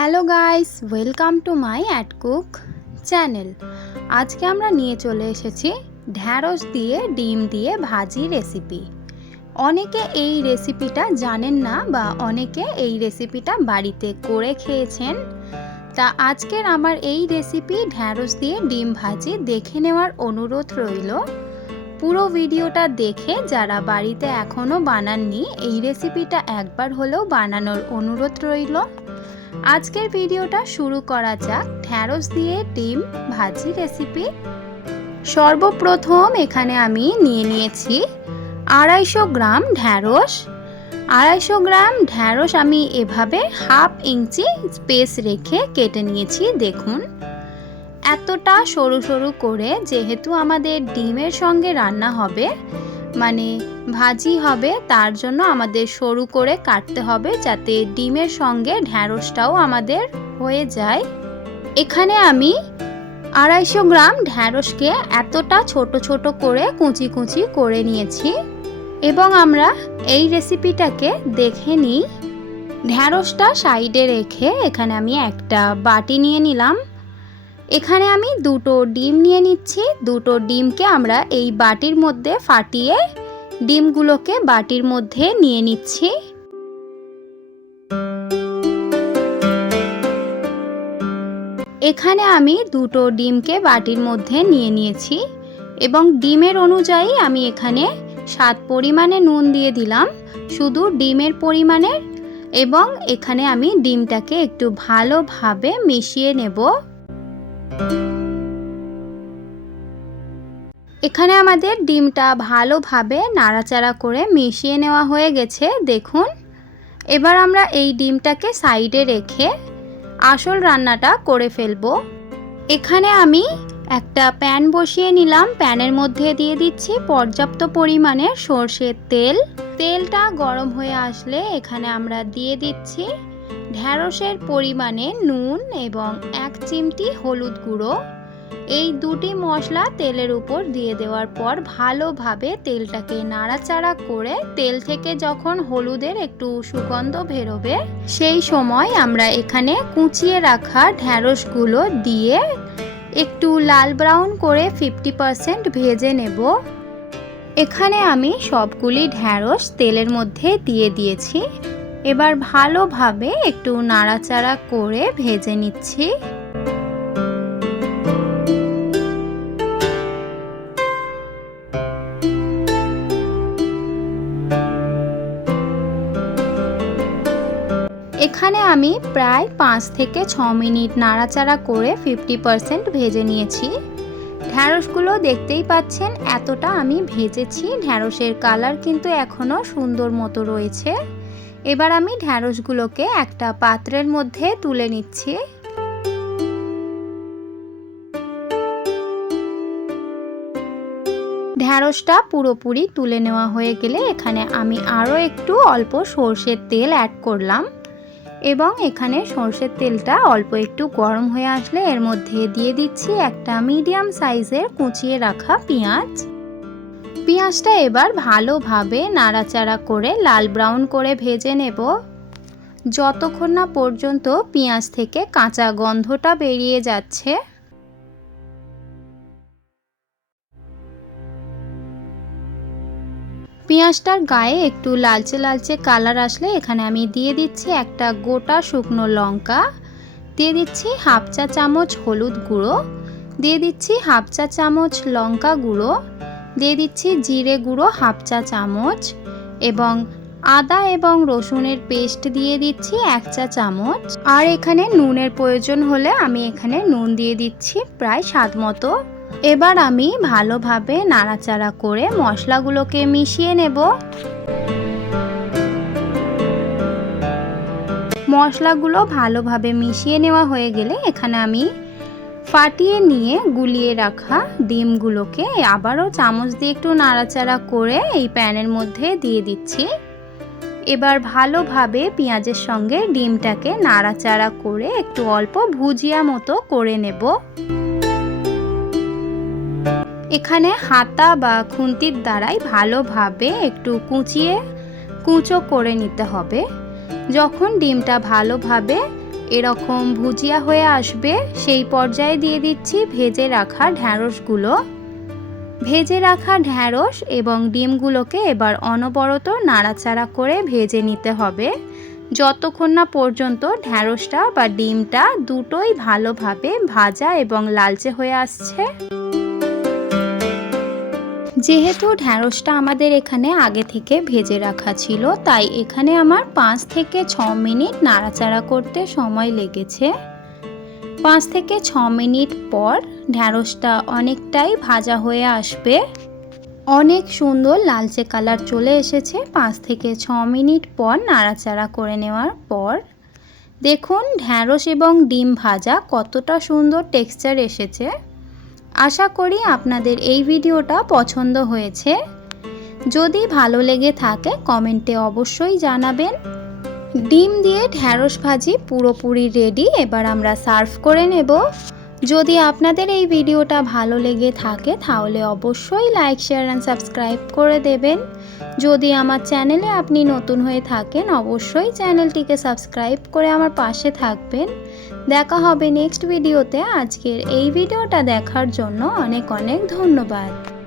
Hello guys, welcome to my at cook channel. আজকে আমরা নিয়ে চলে এসেছি ঢ্যাঁড়স দিয়ে ডিম দিয়ে ভাজি রেসিপি। অনেকে এই রেসিপিটা জানেন না বা অনেকে এই রেসিপিটা বাড়িতে করে খেয়েছেন। তা আজকের আমার এই রেসিপি ঢ্যাঁড়স দিয়ে ডিম ভাজি দেখে নেওয়ার অনুরোধ রইল। পুরো ভিডিওটা দেখে যারা বাড়িতে এখনও বানাননি এই রেসিপিটা একবার হলেও বানানোর অনুরোধ রইল। আজকের ভিডিওটা শুরু করা যাক ঢ্যাঁড়স দিয়ে ডিম ভাজি রেসিপি। সর্বপ্রথম এখানে আমি নিয়ে নিয়েছি 250 গ্রাম ঢ্যাঁড়স। 250 গ্রাম ঢ্যাঁড়স আমি এভাবে হাফ ইঞ্চি স্পেস রেখে কেটে নিয়েছি। দেখুন এতটা সরু সরু করে, যেহেতু আমাদের ডিমের সঙ্গে রান্না হবে মানে ভাজি হবে, তার জন্য আমাদের সরু করে কাটতে হবে যাতে ডিমের সঙ্গে ঢ্যাঁড়সটাও আমাদের হয়ে যায়। এখানে আমি 250 গ্রাম ঢ্যাঁড়সকে এতটা ছোট ছোট করে কুচি কুচি করে নিয়েছি এবং আমরা এই রেসিপিটাকে দেখে নিই। ঢ্যাঁড়সটা সাইডে রেখে এখানে আমি একটা বাটি নিয়ে নিলাম। এখানে আমি দুটো ডিম নিয়ে নিচ্ছি। দুটো ডিমকে আমরা এই বাটির মধ্যে ফাটিয়ে ডিমগুলোকে বাটির মধ্যে নিয়ে নিচ্ছি। এখানে আমি দুটো ডিমকে বাটির মধ্যে নিয়ে নিয়েছি এবং ডিমের অনুযায়ী আমি এখানে স্বাদ পরিমাণে নুন দিয়ে দিলাম, শুধু ডিমের পরিমাণের। এবং এখানে আমি ডিমটাকে একটু ভালোভাবে মিশিয়ে নেব। এখানে আমাদের ডিমটা ভালোভাবে নাড়াচাড়া করে মিশিয়ে নেওয়া হয়ে গেছে। দেখুন এবার আমরা এই ডিমটাকে সাইডে রেখে আসল রান্নাটা করে ফেলব। এখানে আমি একটা প্যান বসিয়ে নিলাম। প্যানের মধ্যে দিয়ে দিচ্ছি পর্যাপ্ত পরিমাণের সরষের তেল। তেলটা গরম হয়ে আসলে এখানে আমরা দিয়ে দিচ্ছি ঢ্যাঁড়সের পরিমাণে নুন এবং 1 চিমটি হলুদ গুঁড়ো। এই দুটি মশলা তেলের উপর দিয়ে দেওয়ার পর ভালোভাবে তেলটাকে নাড়াচাড়া করে তেল থেকে যখন হলুদের একটু সুগন্ধ বেরোবে সেই সময় আমরা এখানে কুচিয়ে রাখা ঢ্যাঁড়সগুলো দিয়ে একটু লাল ব্রাউন করে 50% ভেজে নেব। এখানে আমি সবগুলি ঢ্যাঁড়স তেলের মধ্যে দিয়ে দিয়েছি। এবার ভালোভাবে একটু নাড়াচাড়া করে ভেজে নিচ্ছি। এখানে আমি প্রায় 5 থেকে 6 মিনিট নাড়াচাড়া করে 50% ভেজে নিয়েছি। ঢ্যাঁড়সগুলো দেখতেই পাচ্ছেন এতটা আমি ভেজেছি। ঢ্যাঁড়সের কালার কিন্তু এখনও সুন্দর মতো রয়েছে। এবার আমি ঢ্যাঁড়সগুলোকে একটা পাত্রের মধ্যে তুলে নিচ্ছি। ঢ্যাঁড়সটা পুরোপুরি তুলে নেওয়া হয়ে গেলে এখানে আমি আরও একটু অল্প সরষের তেল অ্যাড করলাম এবং এখানে সরষের তেলটা অল্প একটু গরম হয়ে আসলে এর মধ্যে দিয়ে দিচ্ছি একটা মিডিয়াম সাইজের কুচিয়ে রাখা পেঁয়াজ। পেঁয়াজটা এবার ভালোভাবে নাড়াচাড়া করে লাল ব্রাউন করে ভেজে নেব যতক্ষণ না পর্যন্ত পেঁয়াজ থেকে কাঁচা গন্ধটা বেরিয়ে যাচ্ছে। পেঁয়াজটার গায়ে একটু লালচে লালচে কালার আসলে এখানে আমি দিয়ে দিচ্ছি একটা গোটা শুকনো লঙ্কা, দিয়ে দিচ্ছি হাফ চা চামচ হলুদ গুঁড়ো, দিয়ে দিচ্ছি হাফ চা চামচ লঙ্কা গুঁড়ো, দিয়ে দিচ্ছি জিরে গুঁড়ো হাফ চা চামচ এবং আদা এবং রসুনের পেস্ট দিয়ে দিচ্ছি 1 চা চামচ। আর এখানে নুনের প্রয়োজন হলে আমি এখানে নুন দিয়ে দিচ্ছি প্রায় স্বাদ মতো। এবার আমি ভালোভাবে নাড়াচাড়া করে মশলাগুলোকে মিশিয়ে নেব। মশলাগুলো ভালোভাবে মিশিয়ে নেওয়া হয়ে গেলে এখানে আমি ফাটিয়ে নিয়ে গুলিয়ে রাখা ডিমগুলোকে আবারও চামচ দিয়ে একটু নাড়াচাড়া করে এই প্যানের মধ্যে দিয়ে দিচ্ছি। এবার ভালোভাবে পেঁয়াজের সঙ্গে ডিমটাকে নাড়াচাড়া করে একটু অল্প ভুজিয়া মতো করে নেব। এখানে হাতা বা খুন্তির দ্বারাই ভালোভাবে একটু কুচো করে নিতে হবে। যখন ডিমটা ভালোভাবে এরকম ভুজিয়া হয়ে আসবে সেই পর্যায়ে দিয়ে দিচ্ছি ভেজে রাখা ঢ্যাঁড়সগুলো। ভেজে রাখা ঢ্যাঁড়স এবং ডিমগুলোকে এবার অনবরত নাড়াচাড়া করে ভেজে নিতে হবে যতক্ষণ না পর্যন্ত ঢ্যাঁড়সটা বা ডিমটা দুটোই ভালোভাবে ভাজা এবং লালচে হয়ে আসছে। যেহেতু ঢ্যাঁড়সটা আমাদের এখানে আগে থেকে ভেজে রাখা ছিল, তাই এখানে আমার 5 থেকে 6 মিনিট নাড়াচাড়া করতে সময় লেগেছে। 5 থেকে 6 মিনিট পর ঢ্যাঁড়সটা অনেকটাই ভাজা হয়ে আসবে। অনেক সুন্দর লালচে কালার চলে এসেছে 5 থেকে 6 মিনিট পর নাড়াচাড়া করে নেওয়ার পর। দেখুন ঢ্যাঁড়স এবং ডিম ভাজা কতটা সুন্দর টেক্সচার এসেছে। আশা করি আপনাদের এই ভিডিওটা পছন্দ হয়েছে। যদি ভালো লেগে থাকে কমেন্টে অবশ্যই জানাবেন। ডিম দিয়ে ঢ্যাঁড়স ভাজি পুরোপুরি রেডি। এবার আমরা সার্ভ করে নেব। যদি আপনাদের এই ভিডিওটা ভালো লেগে থাকে তাহলে অবশ্যই লাইক, শেয়ার অ্যান্ড সাবস্ক্রাইব করে দেবেন। যদি আমার চ্যানেলে আপনি নতুন হয়ে থাকেন অবশ্যই চ্যানেলটিকে সাবস্ক্রাইব করে আমার পাশে থাকবেন। দেখা হবে নেক্সট ভিডিওতে। আজকের এই ভিডিওটা দেখার জন্য অনেক অনেক ধন্যবাদ।